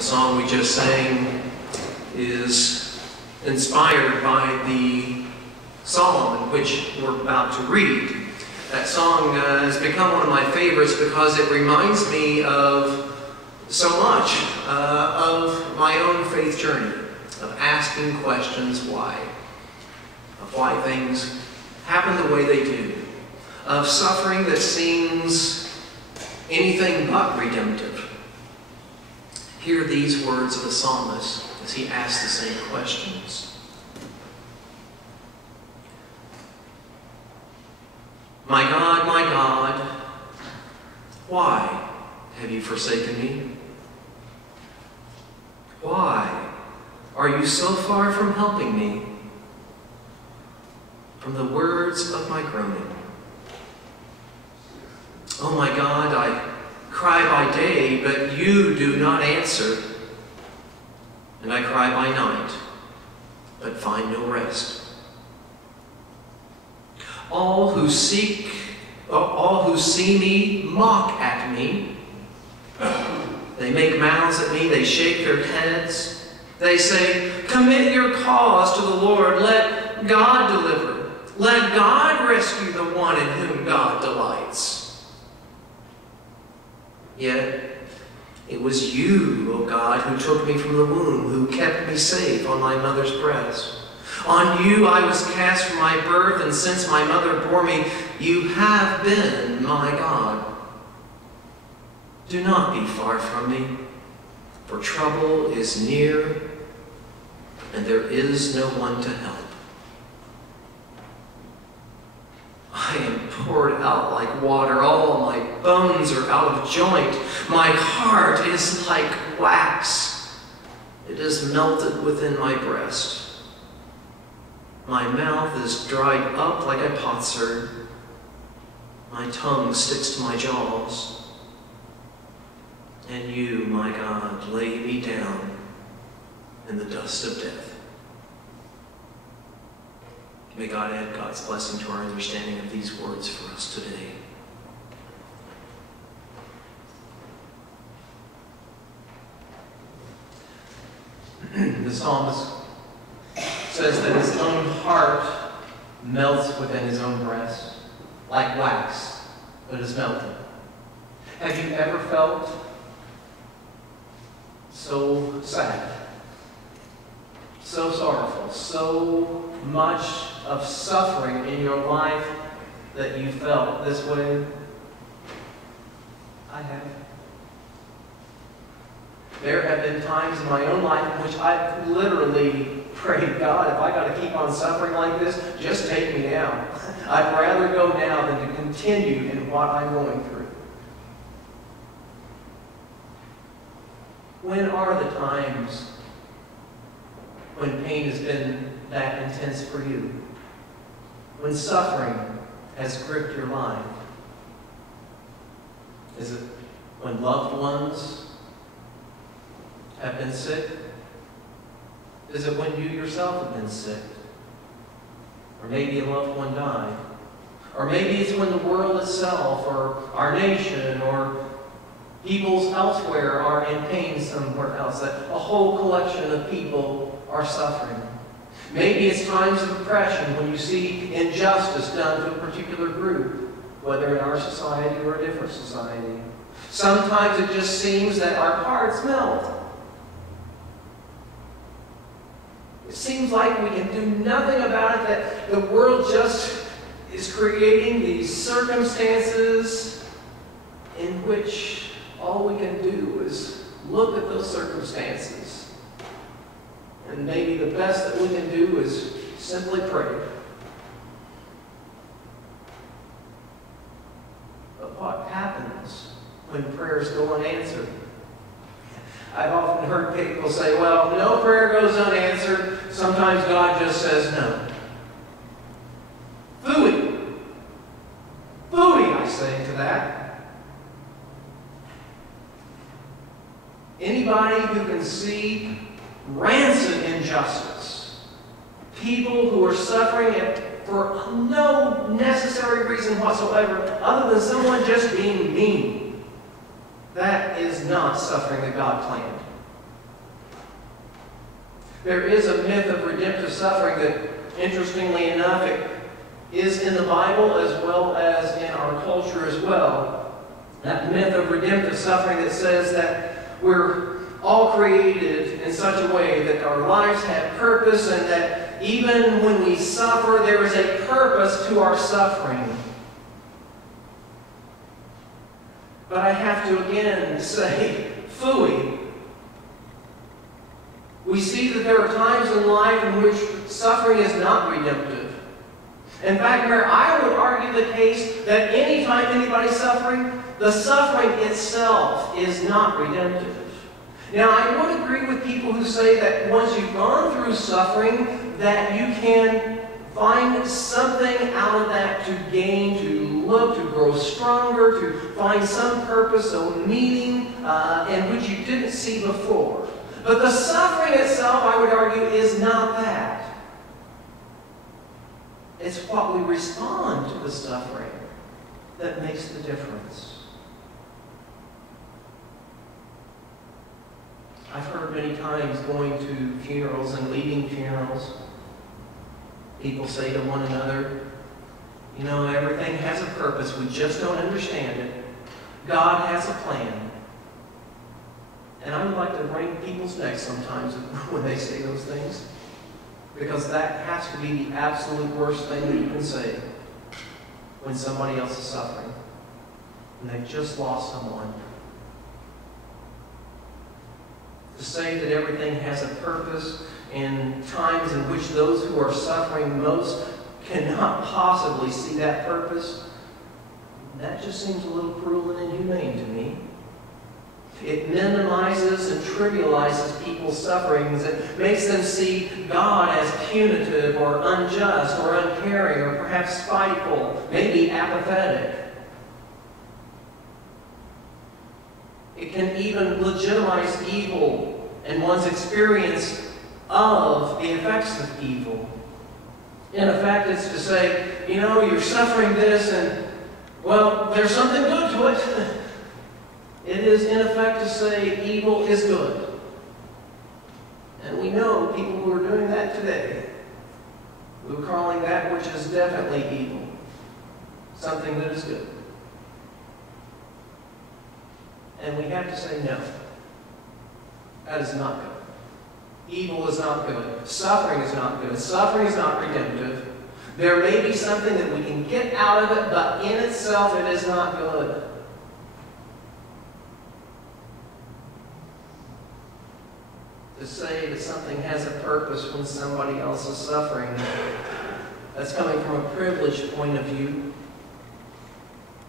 The song we just sang is inspired by the psalm in which we're about to read. That song has become one of my favorites because it reminds me of so much of my own faith journey, of asking questions why, of why things happen the way they do, of suffering that seems anything but redemptive. Hear these words of the psalmist as he asks the same questions. My God, why have you forsaken me? Why are you so far from helping me? From the words of my groaning. Oh my God, I cry by day, but you do not answer. And I cry by night, but find no rest. All who see me mock at me. They make mouths at me, they shake their heads. They say, commit your cause to the Lord, let God deliver. Let God rescue the one in whom God delights. Yet it was you, O God, who took me from the womb, who kept me safe on my mother's breast. On you I was cast from my birth, and since my mother bore me, you have been my God. Do not be far from me, for trouble is near, and there is no one to help. I am poured out like water. All my bones are out of joint. My heart is like wax. It is melted within my breast. My mouth is dried up like a potsherd. My tongue sticks to my jaws. And you, my God, lay me down in the dust of death. May God add God's blessing to our understanding of these words for us today. The psalmist says that his own heart melts within his own breast, like wax that is melted. Have you ever felt so sad, so sorrowful, so much of suffering in your life that you felt this way? I have. There have been times in my own life in which I've literally prayed, God, if I got to keep on suffering like this, just take me now. I'd rather go now than to continue in what I'm going through. When are the times when pain has been that intense for you? When suffering has gripped your life? Is it when loved ones have been sick? Is it when you yourself have been sick? Or maybe a loved one died? Or maybe it's when the world itself, or our nation, or peoples elsewhere are in pain somewhere else, that a whole collection of people are suffering. Maybe it's times of oppression when you see injustice done to a particular group, whether in our society or a different society. Sometimes it just seems that our hearts melt. It seems like we can do nothing about it, that the world just is creating these circumstances in which all we can do is look at those circumstances. And maybe the best that we can do is simply pray. But what happens when prayers go unanswered? I've often heard people say, well, no prayer goes unanswered. Sometimes God just says no. Phooey. Phooey, I say to that. Anybody who can see rancid injustice, people who are suffering for no necessary reason whatsoever other than someone just being mean, that is not suffering that God planned. There is a myth of redemptive suffering that, interestingly enough, it is in the Bible as well as in our culture as well. That myth of redemptive suffering that says that we're all created in such a way that our lives have purpose, and that even when we suffer, there is a purpose to our suffering. But I have to again say, phooey. We see that there are times in life in which suffering is not redemptive. In fact, where I would argue the case that any time anybody's suffering, the suffering itself is not redemptive. Now, I would agree with people who say that once you've gone through suffering, that you can find something out of that to gain, to look, to grow stronger, to find some purpose or meaning in which you didn't see before. But the suffering itself, I would argue, is not that. It's what we respond to the suffering that makes the difference. I've heard many times going to funerals and leaving funerals, people say to one another, you know, everything has a purpose, we just don't understand it. God has a plan. And I would like to wring people's necks sometimes when they say those things, because that has to be the absolute worst thing that you can say when somebody else is suffering and they've just lost someone. To say that everything has a purpose in times in which those who are suffering most cannot possibly see that purpose, that just seems a little cruel and inhumane to me. It minimizes and trivializes people's sufferings. It makes them see God as punitive or unjust or uncaring or perhaps spiteful, maybe apathetic. It can even legitimize evil and one's experience of the effects of evil. In effect, it's to say, you know, you're suffering this and, well, there's something good to it. It is, in effect, to say evil is good. And we know people who are doing that today, who are calling that which is definitely evil something that is good. And we have to say no. That is not good. Evil is not good. Suffering is not good. Suffering is not redemptive. There may be something that we can get out of it, but in itself it is not good. To say that something has a purpose when somebody else is suffering, that's coming from a privileged point of view,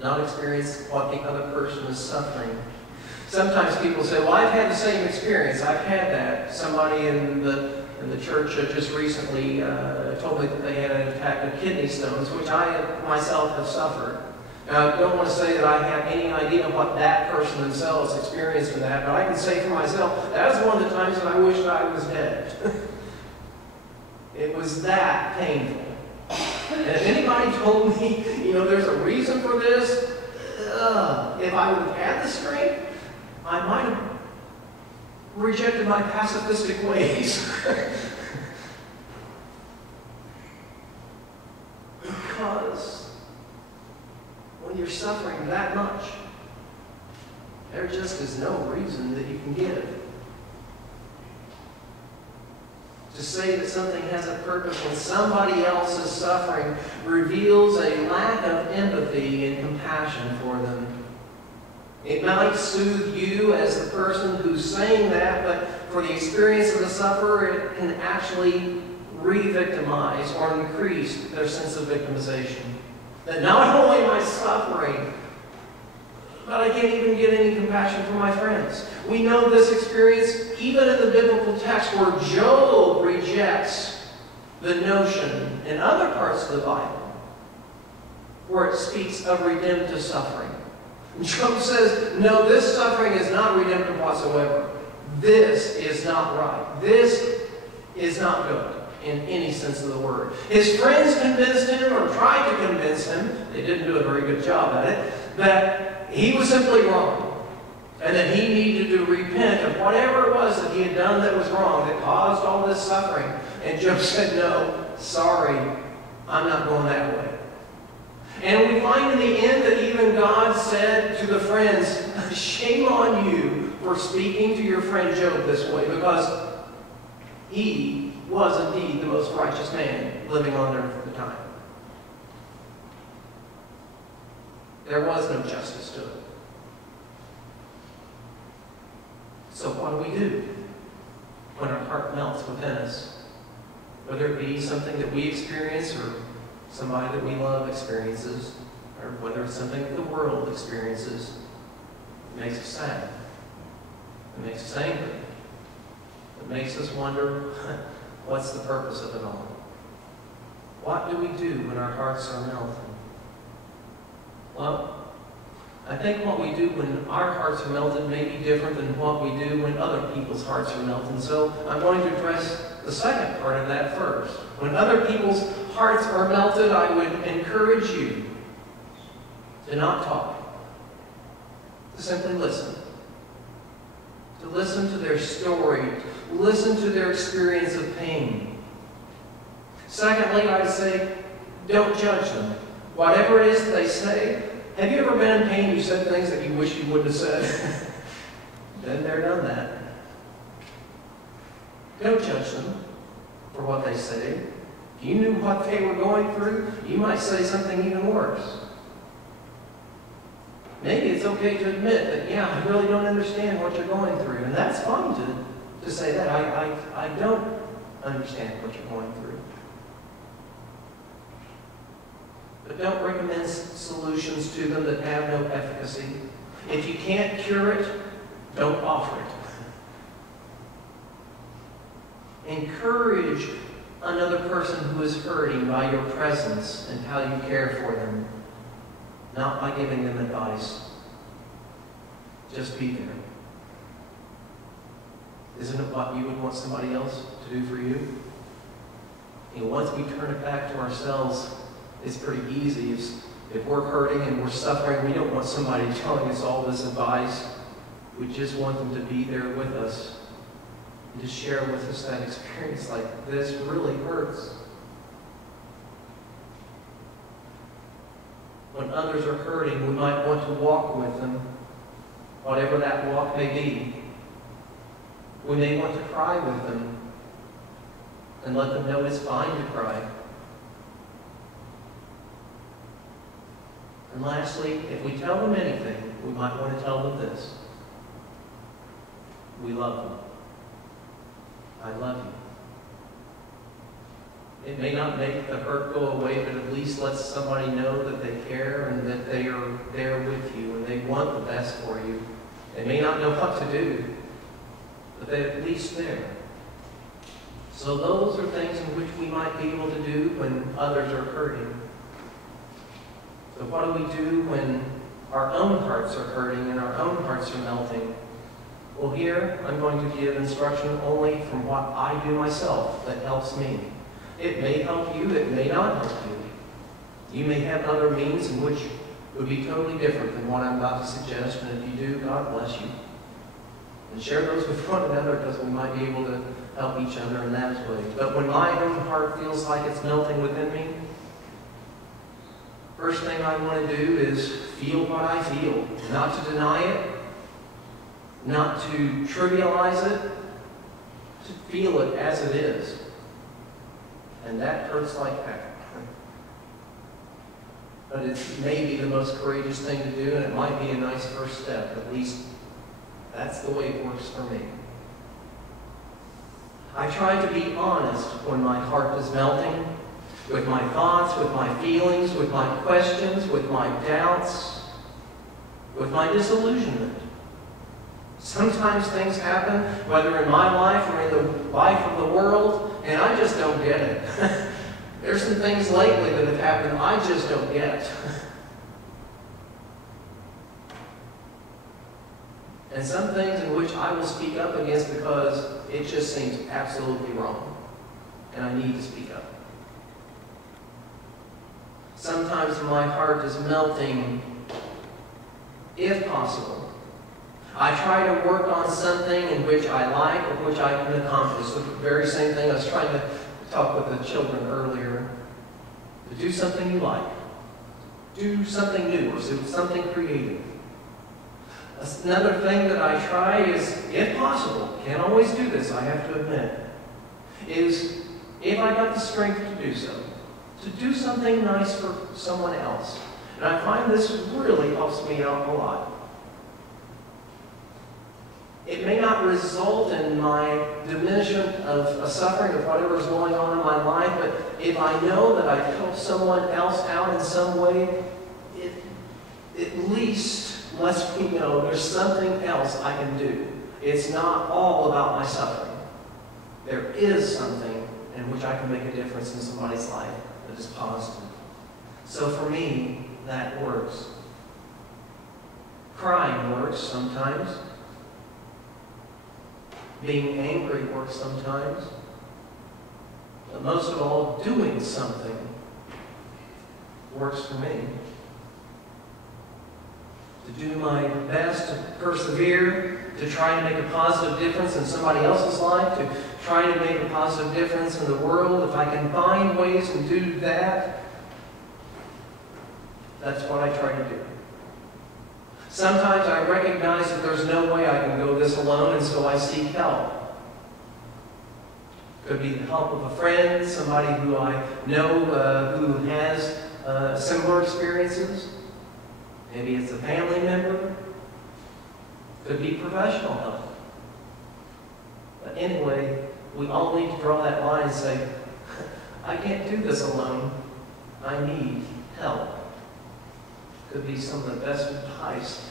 not experience what the other person is suffering. Sometimes people say, well, I've had the same experience. I've had that. Somebody in the church just recently told me that they had an attack of kidney stones, which I myself have suffered. Now, I don't want to say that I have any idea what that person themselves experienced in that, but I can say for myself, that was one of the times that I wished I was dead. It was that painful. And if anybody told me, you know, there's a reason for this, if I would have had the strength, I might have rejected my pacifistic ways. Because when you're suffering that much, there just is no reason that you can give. To say that something has a purpose when somebody else is suffering reveals a lack of empathy and compassion for them. It might soothe you as the person who's saying that, but for the experience of the sufferer, it can actually re-victimize or increase their sense of victimization. That not only am I suffering, but I can't even get any compassion for my friends. We know this experience even in the biblical text where Job rejects the notion in other parts of the Bible where it speaks of redemptive suffering. Job says, no, this suffering is not redemptive whatsoever. This is not right. This is not good in any sense of the word. His friends convinced him, or tried to convince him, they didn't do a very good job at it, that he was simply wrong and that he needed to repent of whatever it was that he had done that was wrong, that caused all this suffering. And Job said, no, sorry, I'm not going that way. And we find in the end that even God said to the friends, shame on you for speaking to your friend Job this way, because he was indeed the most righteous man living on earth at the time. There was no justice to it. So what do we do when our heart melts within us? Whether it be something that we experience or somebody that we love experiences, or whether it's something that the world experiences, it makes us sad. It makes us angry. It makes us wonder, what's the purpose of it all? What do we do when our hearts are melting? Well, I think what we do when our hearts are melted may be different than what we do when other people's hearts are melted. So I'm going to address the second part of that first. When other people's hearts are melted, I would encourage you to not talk, to simply listen. To listen to their story, to listen to their experience of pain. Secondly, I would say, don't judge them. Whatever it is that they say, have you ever been in pain, you said things that you wish you wouldn't have said? Been there, done that. Don't judge them for what they say. If you knew what they were going through, you might say something even worse. Maybe it's okay to admit that, yeah, I really don't understand what you're going through. And that's fine to say that. I don't understand what you're going through. But don't recommend solutions to them that have no efficacy. If you can't cure it, don't offer it. Encourage another person who is hurting by your presence and how you care for them, not by giving them advice. Just be there. Isn't it what you would want somebody else to do for you? And once we turn it back to ourselves, it's pretty easy. If we're hurting and we're suffering, we don't want somebody telling us all this advice. We just want them to be there with us and to share with us that experience, like, this really hurts. When others are hurting, we might want to walk with them, whatever that walk may be. We may want to cry with them and let them know it's fine to cry. And lastly, if we tell them anything, we might want to tell them this. We love them. I love you. It may not make the hurt go away, but at least let somebody know that they care and that they are there with you and they want the best for you. They may not know what to do, but they're at least there. So those are things in which we might be able to do when others are hurting. So what do we do when our own hearts are hurting and our own hearts are melting? Well, here I'm going to give instruction only from what I do myself that helps me. It may help you, it may not help you. You may have other means in which would be totally different than what I'm about to suggest, and if you do, God bless you. And share those with one another, because we might be able to help each other in that way. But when my own heart feels like it's melting within me, first thing I want to do is feel what I feel. Not to deny it, not to trivialize it, to feel it as it is. And that hurts like heck. But it may be the most courageous thing to do, and it might be a nice first step. At least that's the way it works for me. I try to be honest when my heart is melting, with my thoughts, with my feelings, with my questions, with my doubts, with my disillusionment. Sometimes things happen, whether in my life or in the life of the world, and I just don't get it. There's some things lately that have happened I just don't get. And some things in which I will speak up against because it just seems absolutely wrong. And I need to speak up. Sometimes my heart is melting, if possible. I try to work on something in which I like or which I can accomplish. The very same thing I was trying to talk with the children earlier. To do something you like. Do something new or do something creative. Another thing that I try is, if possible, can't always do this, I have to admit, is if I got the strength to do so, to do something nice for someone else. And I find this really helps me out a lot. It may not result in my diminishment of a suffering of whatever is going on in my life, but if I know that I've helped someone else out in some way, it at least lets me know there's something else I can do. It's not all about my suffering. There is something in which I can make a difference in somebody's life that is positive. So for me, that works. Crying works sometimes. Being angry works sometimes. But most of all, doing something works for me. To do my best to persevere, to try and make a positive difference in somebody else's life, to try to make a positive difference in the world. If I can find ways to do that, that's what I try to do. Sometimes I recognize that there's no way I can go this alone, and so I seek help. Could be the help of a friend, somebody who I know who has similar experiences. Maybe it's a family member. Could be professional help. But anyway, we all need to draw that line and say, I can't do this alone. I need help. Could be some of the best advice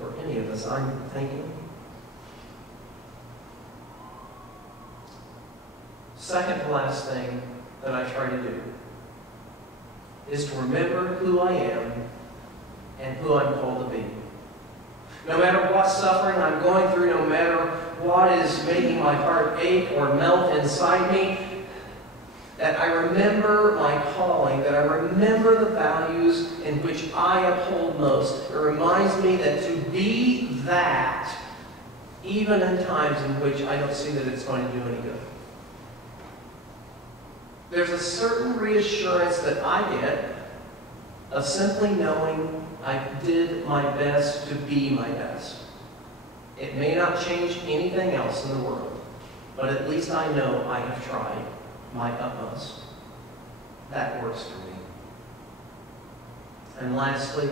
for any of us, I'm thinking. Second to last thing that I try to do is to remember who I am and who I'm called to be. No matter what suffering I'm going through, no matter what is making my heart ache or melt inside me, that I remember my calling, that I remember the values in which I uphold most. It reminds me that to be that, even in times in which I don't see that it's going to do any good. There's a certain reassurance that I get of simply knowing I did my best to be my best. It may not change anything else in the world, but at least I know I have tried my utmost. That works for me. And lastly,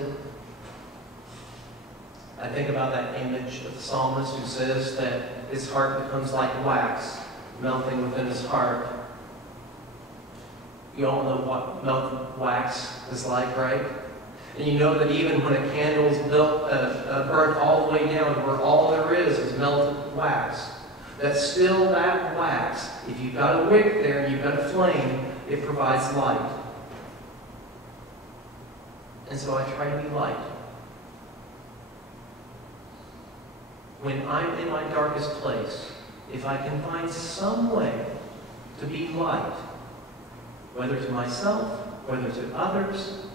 I think about that image of the psalmist who says that his heart becomes like wax, melting within his heart. You all know what melted wax is like, right? And you know that even when a candle is burnt all the way down to where all there is melted wax, that still that wax, if you've got a wick there and you've got a flame, it provides light. And so I try to be light. When I'm in my darkest place, if I can find some way to be light, whether to myself, whether to others,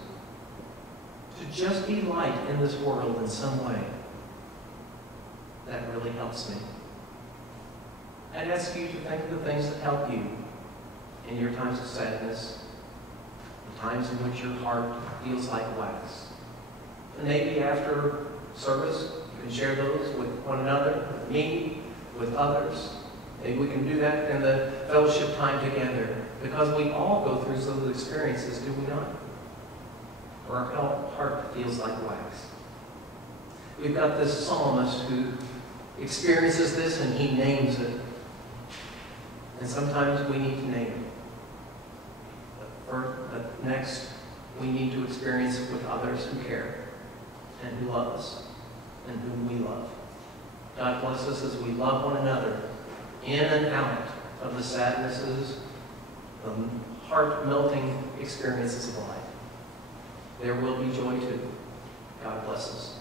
to just be light in this world in some way, that really helps me. I'd ask you to think of the things that help you in your times of sadness, the times in which your heart feels like wax. And maybe after service, you can share those with one another, with me, with others. Maybe we can do that in the fellowship time together, because we all go through those experiences, do we not? Where our heart feels like wax. We've got this psalmist who experiences this and he names it. And sometimes we need to name it. But next, we need to experience it with others who care and who love us and whom we love. God bless us as we love one another in and out of the sadnesses, the heart-melting experiences of life. There will be joy too. God bless us.